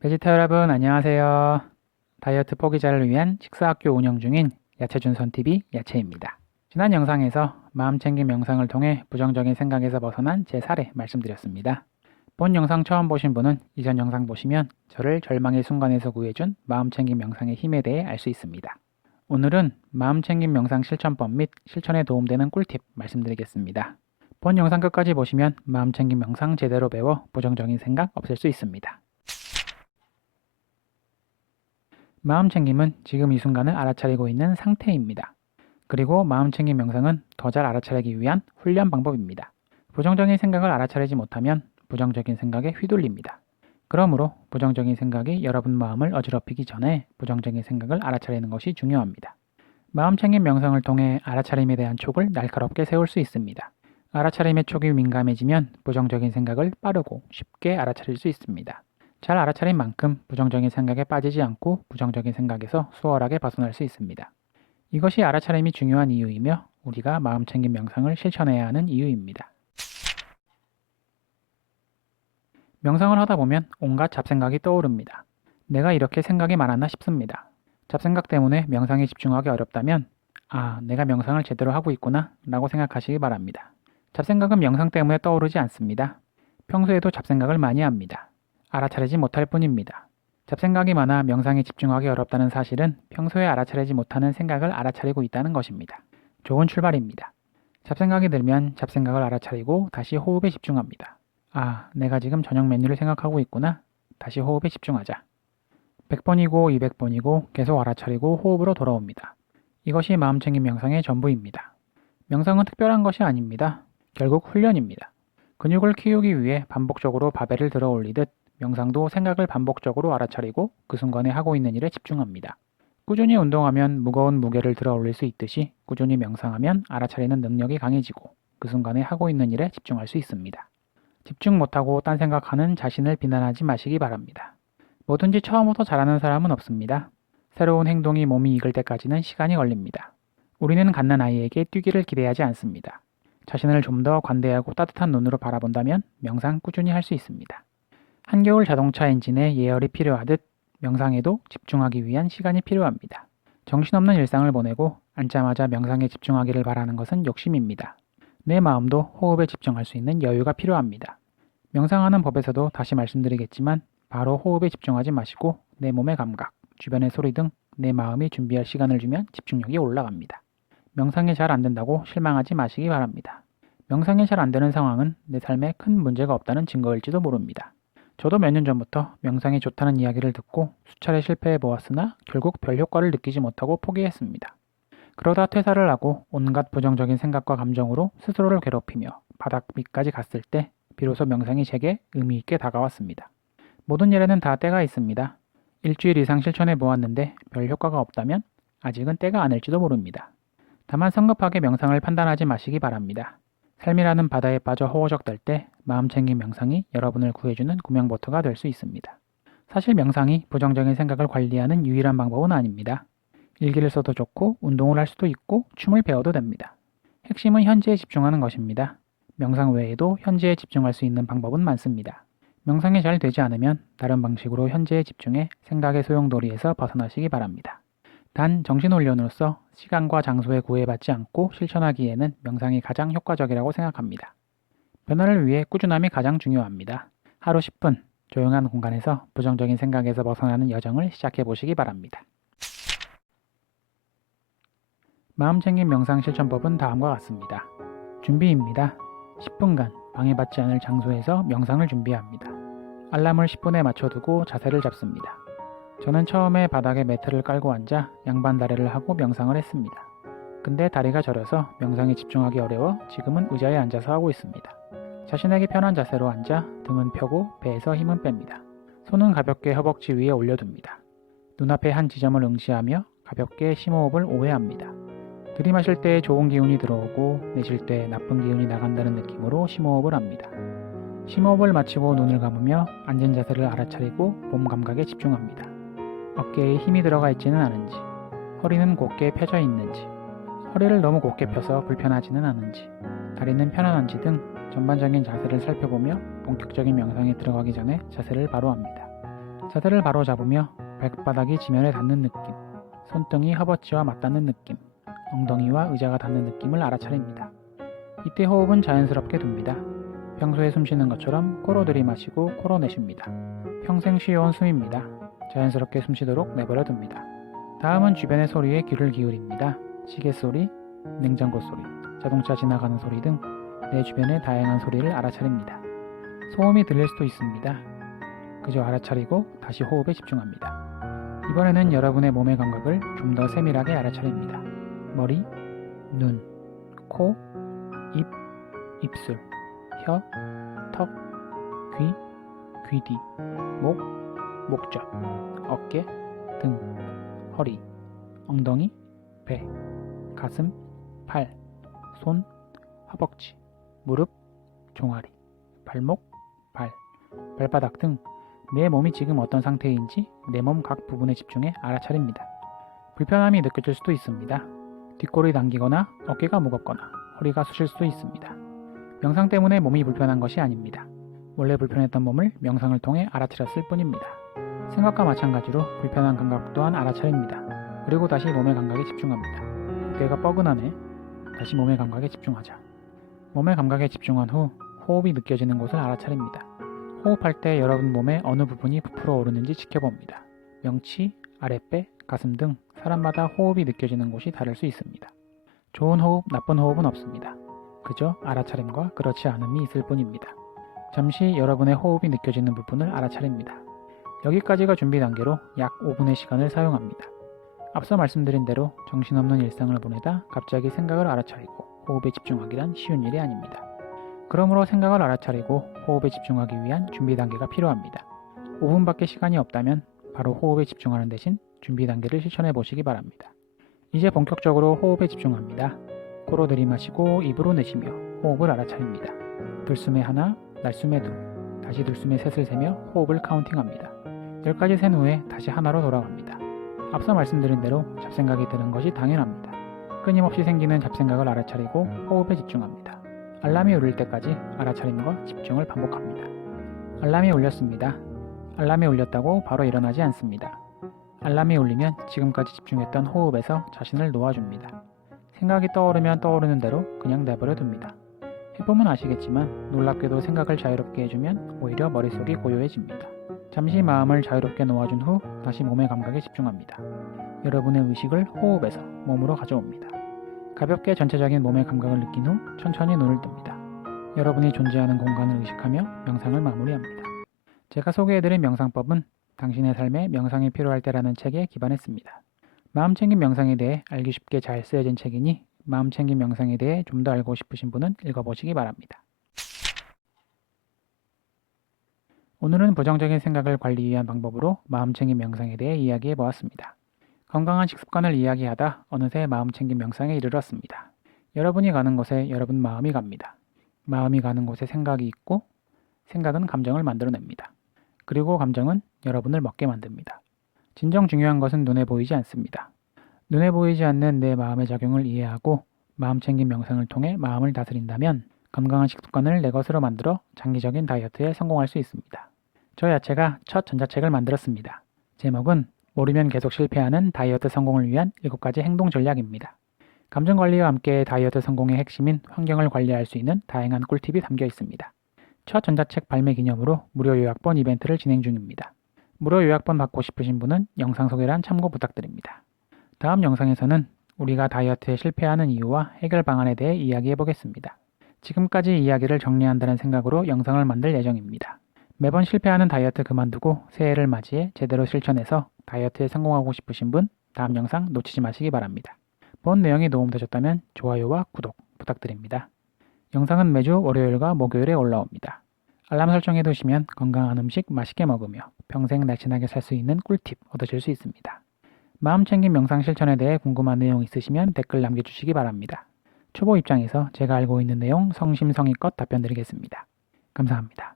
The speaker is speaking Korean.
베지터 여러분 안녕하세요. 다이어트 포기자를 위한 식사학교 운영 중인 야채준선TV 야채입니다. 지난 영상에서 마음챙김 명상을 통해 부정적인 생각에서 벗어난 제 사례 말씀드렸습니다. 본 영상 처음 보신 분은 이전 영상 보시면 저를 절망의 순간에서 구해준 마음챙김 명상의 힘에 대해 알 수 있습니다. 오늘은 마음챙김 명상 실천법 및 실천에 도움되는 꿀팁 말씀드리겠습니다. 본 영상 끝까지 보시면 마음챙김 명상 제대로 배워 부정적인 생각 없앨 수 있습니다. 마음챙김은 지금 이 순간을 알아차리고 있는 상태입니다. 그리고 마음챙김 명상은 더 잘 알아차리기 위한 훈련 방법입니다. 부정적인 생각을 알아차리지 못하면 부정적인 생각에 휘둘립니다. 그러므로 부정적인 생각이 여러분 마음을 어지럽히기 전에 부정적인 생각을 알아차리는 것이 중요합니다. 마음챙김 명상을 통해 알아차림에 대한 촉을 날카롭게 세울 수 있습니다. 알아차림의 촉이 민감해지면 부정적인 생각을 빠르고 쉽게 알아차릴 수 있습니다. 잘 알아차린 만큼 부정적인 생각에 빠지지 않고 부정적인 생각에서 수월하게 벗어날 수 있습니다. 이것이 알아차림이 중요한 이유이며 우리가 마음챙김 명상을 실천해야 하는 이유입니다. 명상을 하다 보면 온갖 잡생각이 떠오릅니다. 내가 이렇게 생각이 많았나 싶습니다. 잡생각 때문에 명상에 집중하기 어렵다면 내가 명상을 제대로 하고 있구나 라고 생각하시기 바랍니다. 잡생각은 명상 때문에 떠오르지 않습니다. 평소에도 잡생각을 많이 합니다. 알아차리지 못할 뿐입니다. 잡생각이 많아 명상에 집중하기 어렵다는 사실은 평소에 알아차리지 못하는 생각을 알아차리고 있다는 것입니다. 좋은 출발입니다. 잡생각이 들면 잡생각을 알아차리고 다시 호흡에 집중합니다. 내가 지금 저녁 메뉴를 생각하고 있구나. 다시 호흡에 집중하자. 100번이고 200번이고 계속 알아차리고 호흡으로 돌아옵니다. 이것이 마음챙김 명상의 전부입니다. 명상은 특별한 것이 아닙니다. 결국 훈련입니다. 근육을 키우기 위해 반복적으로 바벨을 들어 올리듯 명상도 생각을 반복적으로 알아차리고 그 순간에 하고 있는 일에 집중합니다. 꾸준히 운동하면 무거운 무게를 들어 올릴 수 있듯이 꾸준히 명상하면 알아차리는 능력이 강해지고 그 순간에 하고 있는 일에 집중할 수 있습니다. 집중 못하고 딴 생각하는 자신을 비난하지 마시기 바랍니다. 뭐든지 처음부터 잘하는 사람은 없습니다. 새로운 행동이 몸이 익을 때까지는 시간이 걸립니다. 우리는 갓난아이에게 뛰기를 기대하지 않습니다. 자신을 좀 더 관대하고 따뜻한 눈으로 바라본다면 명상 꾸준히 할 수 있습니다. 한겨울 자동차 엔진에 예열이 필요하듯 명상에도 집중하기 위한 시간이 필요합니다. 정신없는 일상을 보내고 앉자마자 명상에 집중하기를 바라는 것은 욕심입니다. 내 마음도 호흡에 집중할 수 있는 여유가 필요합니다. 명상하는 법에서도 다시 말씀드리겠지만 바로 호흡에 집중하지 마시고 내 몸의 감각, 주변의 소리 등 내 마음이 준비할 시간을 주면 집중력이 올라갑니다. 명상이 잘 안된다고 실망하지 마시기 바랍니다. 명상이 잘 안되는 상황은 내 삶에 큰 문제가 없다는 증거일지도 모릅니다. 저도 몇 년 전부터 명상이 좋다는 이야기를 듣고 수차례 실패해 보았으나 결국 별 효과를 느끼지 못하고 포기했습니다. 그러다 퇴사를 하고 온갖 부정적인 생각과 감정으로 스스로를 괴롭히며 바닥 밑까지 갔을 때 비로소 명상이 제게 의미 있게 다가왔습니다. 모든 일에는 다 때가 있습니다. 일주일 이상 실천해 보았는데 별 효과가 없다면 아직은 때가 아닐지도 모릅니다. 다만 성급하게 명상을 판단하지 마시기 바랍니다. 삶이라는 바다에 빠져 허우적댈 때 마음챙김 명상이 여러분을 구해주는 구명보트가 될 수 있습니다. 사실 명상이 부정적인 생각을 관리하는 유일한 방법은 아닙니다. 일기를 써도 좋고 운동을 할 수도 있고 춤을 배워도 됩니다. 핵심은 현재에 집중하는 것입니다. 명상 외에도 현재에 집중할 수 있는 방법은 많습니다. 명상이 잘 되지 않으면 다른 방식으로 현재에 집중해 생각의 소용돌이에서 벗어나시기 바랍니다. 단 정신훈련으로서 시간과 장소에 구애받지 않고 실천하기에는 명상이 가장 효과적이라고 생각합니다. 변화를 위해 꾸준함이 가장 중요합니다. 하루 10분 조용한 공간에서 부정적인 생각에서 벗어나는 여정을 시작해 보시기 바랍니다. 마음챙김 명상 실천법은 다음과 같습니다. 준비입니다. 10분간 방해받지 않을 장소에서 명상을 준비합니다. 알람을 10분에 맞춰두고 자세를 잡습니다. 저는 처음에 바닥에 매트를 깔고 앉아 양반 다리를 하고 명상을 했습니다. 근데 다리가 저려서 명상에 집중하기 어려워 지금은 의자에 앉아서 하고 있습니다. 자신에게 편한 자세로 앉아 등은 펴고 배에서 힘은 뺍니다. 손은 가볍게 허벅지 위에 올려둡니다. 눈앞의 한 지점을 응시하며 가볍게 심호흡을 5회 합니다. 들이마실 때 좋은 기운이 들어오고 내쉴 때 나쁜 기운이 나간다는 느낌으로 심호흡을 합니다. 심호흡을 마치고 눈을 감으며 앉은 자세를 알아차리고 몸 감각에 집중합니다. 어깨에 힘이 들어가 있지는 않은지, 허리는 곧게 펴져 있는지, 허리를 너무 곧게 펴서 불편하지는 않은지, 다리는 편안한지 등 전반적인 자세를 살펴보며 본격적인 명상에 들어가기 전에 자세를 바로 합니다. 자세를 바로 잡으며 발바닥이 지면에 닿는 느낌, 손등이 허벅지와 맞닿는 느낌, 엉덩이와 의자가 닿는 느낌을 알아차립니다. 이때 호흡은 자연스럽게 둡니다. 평소에 숨 쉬는 것처럼 코로 들이마시고 코로 내쉽니다. 평생 쉬어온 숨입니다. 자연스럽게 숨 쉬도록 내버려 둡니다. 다음은 주변의 소리에 귀를 기울입니다. 시계 소리, 냉장고 소리, 자동차 지나가는 소리 등 내 주변의 다양한 소리를 알아차립니다. 소음이 들릴 수도 있습니다. 그저 알아차리고 다시 호흡에 집중합니다. 이번에는 여러분의 몸의 감각을 좀 더 세밀하게 알아차립니다. 머리, 눈, 코, 입, 입술, 혀, 턱, 귀, 귀 뒤, 목, 목젖, 어깨, 등, 허리, 엉덩이, 배, 가슴, 팔, 손, 허벅지, 무릎, 종아리, 발목, 발, 발바닥 등 내 몸이 지금 어떤 상태인지 내 몸 각 부분에 집중해 알아차립니다. 불편함이 느껴질 수도 있습니다. 뒷골이 당기거나 어깨가 무겁거나 허리가 쑤실 수도 있습니다. 명상 때문에 몸이 불편한 것이 아닙니다. 원래 불편했던 몸을 명상을 통해 알아차렸을 뿐입니다. 생각과 마찬가지로 불편한 감각 또한 알아차립니다. 그리고 다시 몸의 감각에 집중합니다. 어깨가 뻐근하네. 다시 몸의 감각에 집중하자. 몸의 감각에 집중한 후 호흡이 느껴지는 곳을 알아차립니다. 호흡할 때 여러분 몸의 어느 부분이 부풀어 오르는지 지켜봅니다. 명치, 아랫배, 가슴 등 사람마다 호흡이 느껴지는 곳이 다를 수 있습니다. 좋은 호흡, 나쁜 호흡은 없습니다. 그저 알아차림과 그렇지 않음이 있을 뿐입니다. 잠시 여러분의 호흡이 느껴지는 부분을 알아차립니다. 여기까지가 준비 단계로 약 5분의 시간을 사용합니다. 앞서 말씀드린 대로 정신없는 일상을 보내다 갑자기 생각을 알아차리고 호흡에 집중하기란 쉬운 일이 아닙니다. 그러므로 생각을 알아차리고 호흡에 집중하기 위한 준비 단계가 필요합니다. 5분밖에 시간이 없다면 바로 호흡에 집중하는 대신 준비 단계를 실천해 보시기 바랍니다. 이제 본격적으로 호흡에 집중합니다. 코로 들이마시고 입으로 내쉬며 호흡을 알아차립니다. 들숨에 하나, 날숨에 둘, 다시 들숨에 셋을 세며 호흡을 카운팅합니다. 10가지 센 후에 다시 하나로 돌아갑니다. 앞서 말씀드린 대로 잡생각이 드는 것이 당연합니다. 끊임없이 생기는 잡생각을 알아차리고 호흡에 집중합니다. 알람이 울릴 때까지 알아차림과 집중을 반복합니다. 알람이 울렸습니다. 알람이 울렸다고 바로 일어나지 않습니다. 알람이 울리면 지금까지 집중했던 호흡에서 자신을 놓아줍니다. 생각이 떠오르면 떠오르는 대로 그냥 내버려 둡니다. 해보면 아시겠지만 놀랍게도 생각을 자유롭게 해주면 오히려 머릿속이 고요해집니다. 잠시 마음을 자유롭게 놓아준 후 다시 몸의 감각에 집중합니다. 여러분의 의식을 호흡에서 몸으로 가져옵니다. 가볍게 전체적인 몸의 감각을 느낀 후 천천히 눈을 뜹니다. 여러분이 존재하는 공간을 의식하며 명상을 마무리합니다. 제가 소개해드린 명상법은 당신의 삶에 명상이 필요할 때라는 책에 기반했습니다. 마음챙김 명상에 대해 알기 쉽게 잘 쓰여진 책이니 마음챙김 명상에 대해 좀 더 알고 싶으신 분은 읽어보시기 바랍니다. 오늘은 부정적인 생각을 관리 위한 방법으로 마음챙김 명상에 대해 이야기해 보았습니다. 건강한 식습관을 이야기하다 어느새 마음챙김 명상에 이르렀습니다. 여러분이 가는 곳에 여러분 마음이 갑니다. 마음이 가는 곳에 생각이 있고 생각은 감정을 만들어냅니다. 그리고 감정은 여러분을 먹게 만듭니다. 진정 중요한 것은 눈에 보이지 않습니다. 눈에 보이지 않는 내 마음의 작용을 이해하고 마음챙김 명상을 통해 마음을 다스린다면 건강한 식습관을 내 것으로 만들어 장기적인 다이어트에 성공할 수 있습니다. 저 야채가 첫 전자책을 만들었습니다. 제목은 모르면 계속 실패하는 다이어트 성공을 위한 7가지 행동 전략입니다. 감정 관리와 함께 다이어트 성공의 핵심인 환경을 관리할 수 있는 다양한 꿀팁이 담겨 있습니다. 첫 전자책 발매 기념으로 무료 요약본 이벤트를 진행 중입니다. 무료 요약본 받고 싶으신 분은 영상 소개란 참고 부탁드립니다. 다음 영상에서는 우리가 다이어트에 실패하는 이유와 해결 방안에 대해 이야기해 보겠습니다. 지금까지 이야기를 정리한다는 생각으로 영상을 만들 예정입니다. 매번 실패하는 다이어트 그만두고 새해를 맞이해 제대로 실천해서 다이어트에 성공하고 싶으신 분 다음 영상 놓치지 마시기 바랍니다. 본 내용이 도움되셨다면 좋아요와 구독 부탁드립니다. 영상은 매주 월요일과 목요일에 올라옵니다. 알람 설정해 두시면 건강한 음식 맛있게 먹으며 평생 날씬하게 살 수 있는 꿀팁 얻으실 수 있습니다. 마음챙김 명상 실천에 대해 궁금한 내용 있으시면 댓글 남겨주시기 바랍니다. 초보 입장에서 제가 알고 있는 내용 성심성의껏 답변 드리겠습니다. 감사합니다.